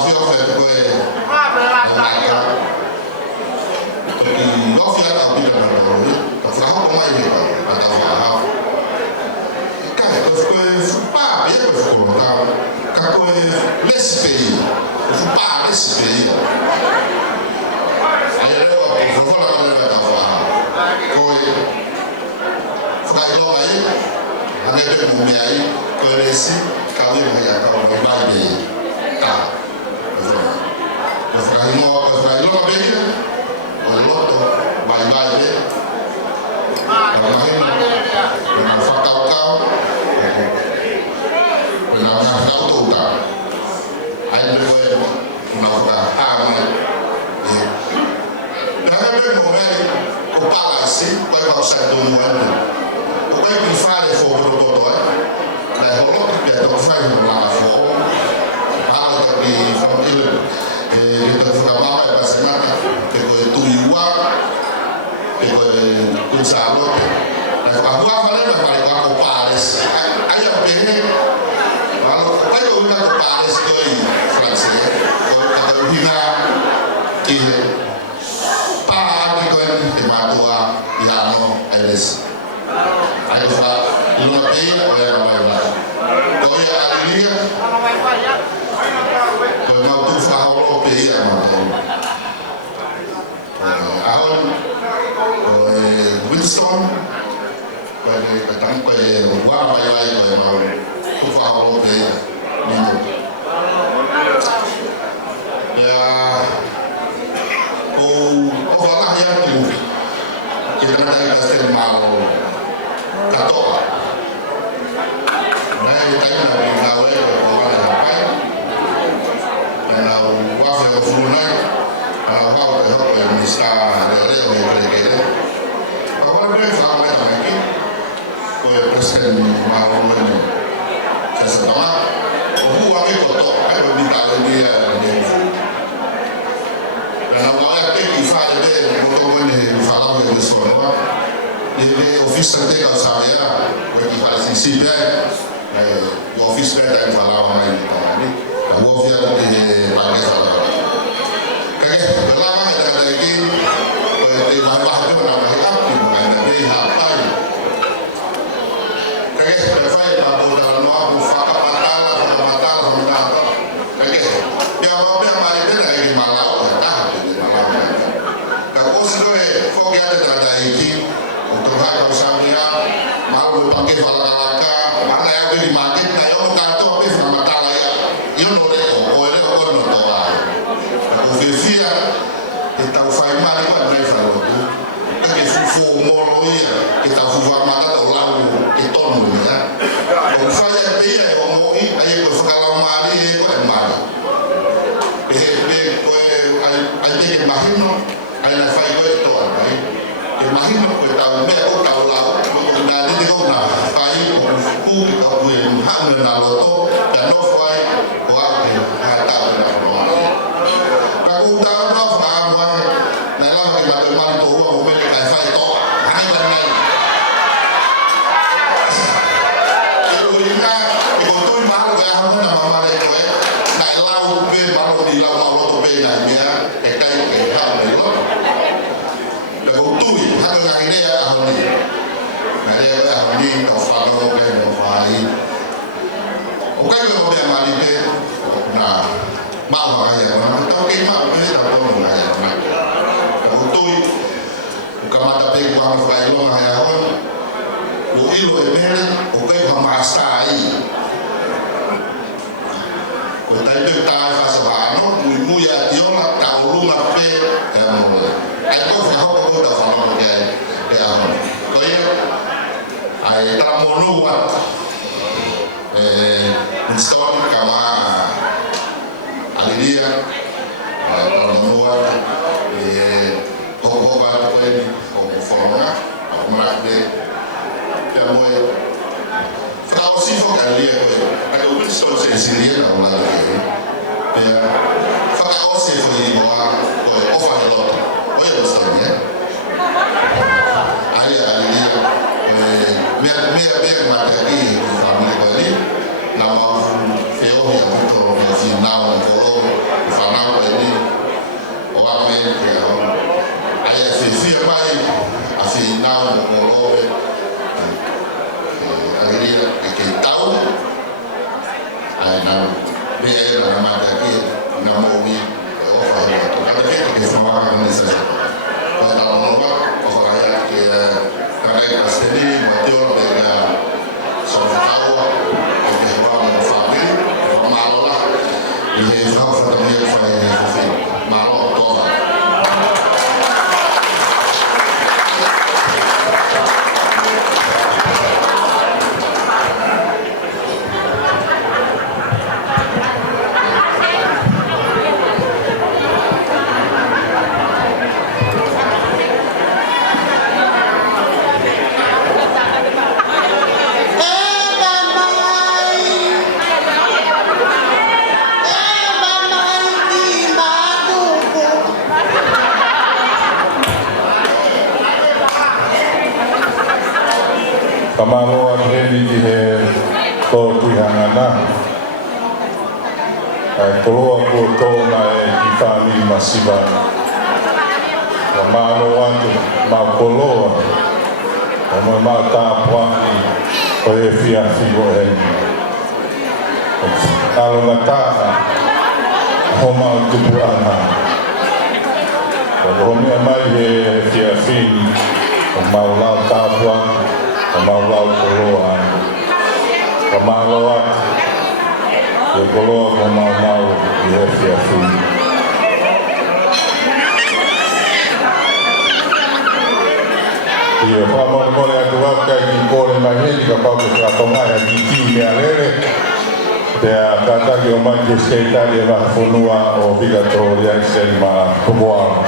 fui oferta com não fui a vida na rua, a falar com mais gente, a falar. Cara, eu fui pá, eu fui colocar, caco nesse período, eu fui pá nesse período. Aí eu vou falar com ele da falar, foi logo aí, a minha mãe aí, conheci, caiu aí a cau no baile, tá. Eu falei logo bem. Loto, vai, na facau, na toda. Aí depois, na o palácio, vai passar do mundo. O que me fala é fogo do todo, né? O lote que eu faço lá fora, fala que família, então fica mal é para semana. Con salute, aku awalnya memang aku Paris, ayam ini, lalu aku udah ke Paris tuh Fransi, kalau hina kiri, pagi tuh di Matua, di Hano, Iris, ayo pak, lu nanti apa, kau ya ini ya, kau mau tuh faham oke ya macam. Ahon Winston pada datang ke luar bayai ke mau kufaholo ke minggu ya lah ya tu kita ada kasih mau katoa nah kita ada gawe orang apa dan wafil funai bahwa kita bisa relate bahwa mereka faham lagi presiden mau ini sesuatu buang itu toh ada minta dia dan awalnya kita ada motor ini falau yang semua ini office nanti kalau saya bagi hasil sida office nanti falau ini office nanti pakai falau berlama ada lagi di bawah itu namanya api bukan dari apa kayak berfai babu dalam mau fakap matal kayak yang mau yang mari itu dari Malau di Malau kalau sudah kok ada ini untuk hal samia mau pakai falaka mana yang di market kayak orang kata tapi sama matal ya itu boleh orang nonton vivia kita ufai mari kwa driver waktu kaki fufu molo ya kita fufu mata ulang itonu ya ufai ya dia omoi ayo kalau mari kwa mari ayo imagino ayo fai kwa itu ai imagino kwa tahu me aku tahu lau mengenali di kau na fai ku kita punya hal na loto dan no fai kwa kata na aku tahu no faham banget nela bagaimana malu tuh uang mobil kayak fai to hanya benar itu ina ibu tuh malu kayak kamu nama malu itu nak lau be malu di lau malu tuh be nanya ekai ekai itu dan tuh hanya yang ini ya ahli nah dia ahli kafalo kayak fai oke kalau dia malu be nah mau aja orang tahu ke mau ni tak tahu aja orang utui kamata pe kwa failo haya hon lo ilo emele oke pamasai ko tai tai fa sabano mu ya diola taulu na pe ai ko fa ho ko da fa no ke ya ko ya ai tramonu wat install kama alegria para menua obat ini forma de ya moi frau si fo galia ada ubi so se siria na wala ya frau si fo ni boa ofa de lot oyo so ya alegria mia mata aqui família ali na mafu feo ya kuto na zinao ngolo fanao ni o Amerika aya sisi mai asinao ngolo agiria ke tau ai na bea na mata ke na movi o fa ya to na ke fama ka ni sa pa ta no ba o fa ya ke ka ka seni mateo de Salvador, que es una familia, malo la, y es una familia que malo toda. Kamalo at heli he to tihangana. Ai koloa ko to na e kifani masiba. Kamalo atu ma koloa. Omo ma ta puani o e fia figo e. Alo na taha homa tupu ana. Homi mai he fia fini o maula ta puani. Kamalau koloa, kamalau ya koloa kamau ya fiafi. Ia pamor mole atu waka ki kore maheli ka papu katonga ya kiki me alere. Te kata ki o manje sekretari e mafunua o Vigatoria Iseli ma kuboa.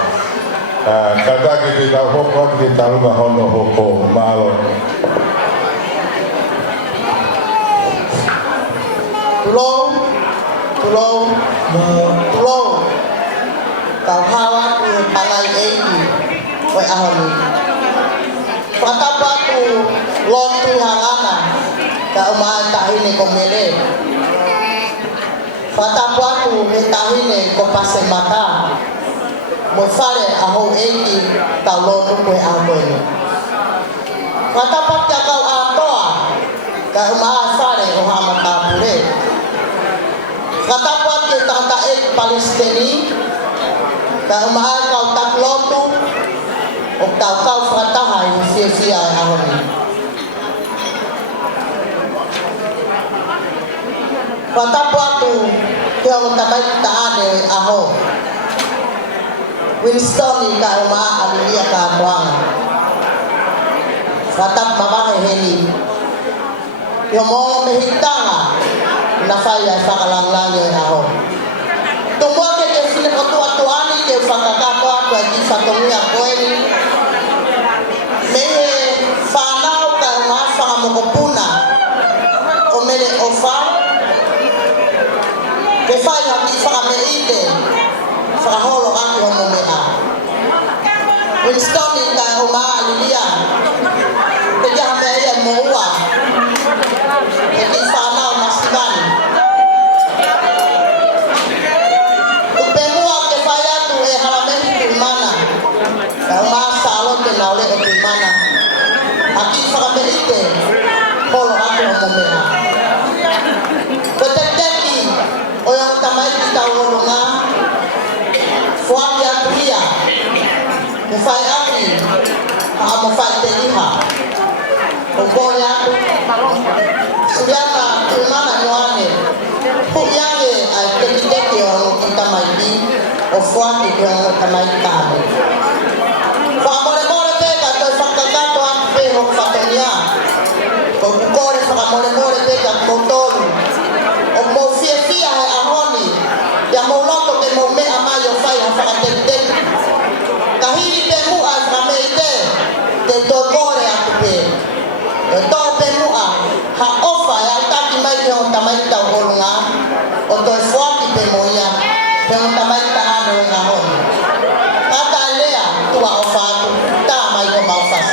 Kata ki te tau hoko ki te talunga hono hoko malo. Tulong kau hawa tu palai eki wei ahoni patapa tu lotu halana kau ma tahine komele patapa tu tahine ko pase mata mo fare aho eki kau lotu ko ahoni patapa kau atoa kau ma fare o hamata pure katapat ke tata ek Palestini ka mahal kau tak lotu o kau fatahai sia-sia ahon katapat tu yang tabai taade aho Winston ka ma alia ka tuang fatap mama heli yang mau mehitanga na faya fakalang yang aho tumwa ke sine kotuani ke fakakato ato di fatongia koeni mehe fanao ka mafa mokopuna omele ofa ke faya ki fakameite fakaholo aki homomea Winston ka oma alilia ke jame ya moa ke fanao masiban naule o mana aki fakamerite polo ako momena koteteki o yang tamai kita ulunga fuaki atuia ke fai aki amo fai teliha o bonya suyama mana nyoane pu yange ai teteki o kita mai di o fuaki ko tamai tane kore fakamore teka motoru o mo fia ahoni ya mo loto ke mo me amayo fai fakatete kahiri te mu ameite te to kore atupe to te mu ha ofa ya taki mai yo tamai ta holunga o to fuaki te mo ya te tamai ta ano ahoni kata lea tua ofa ta mai ko maufas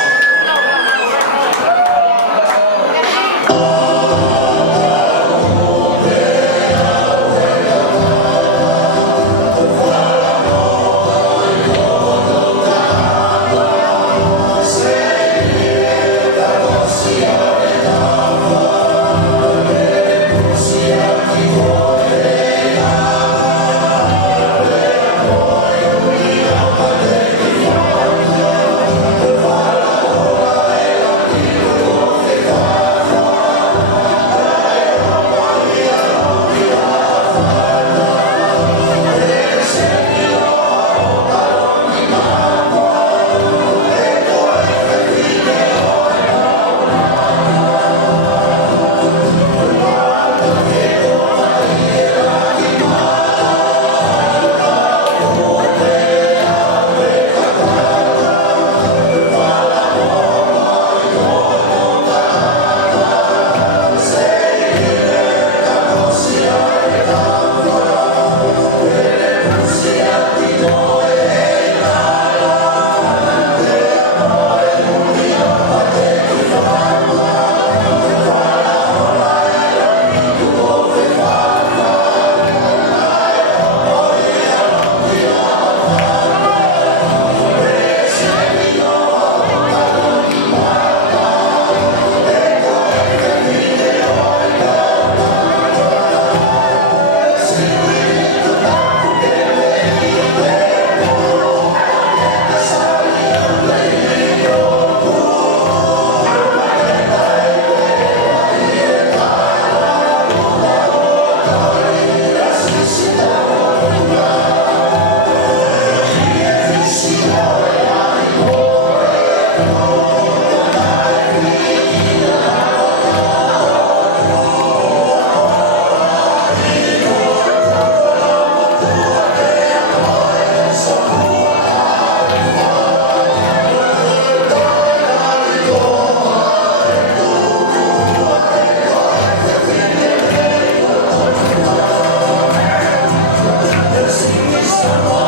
Yes,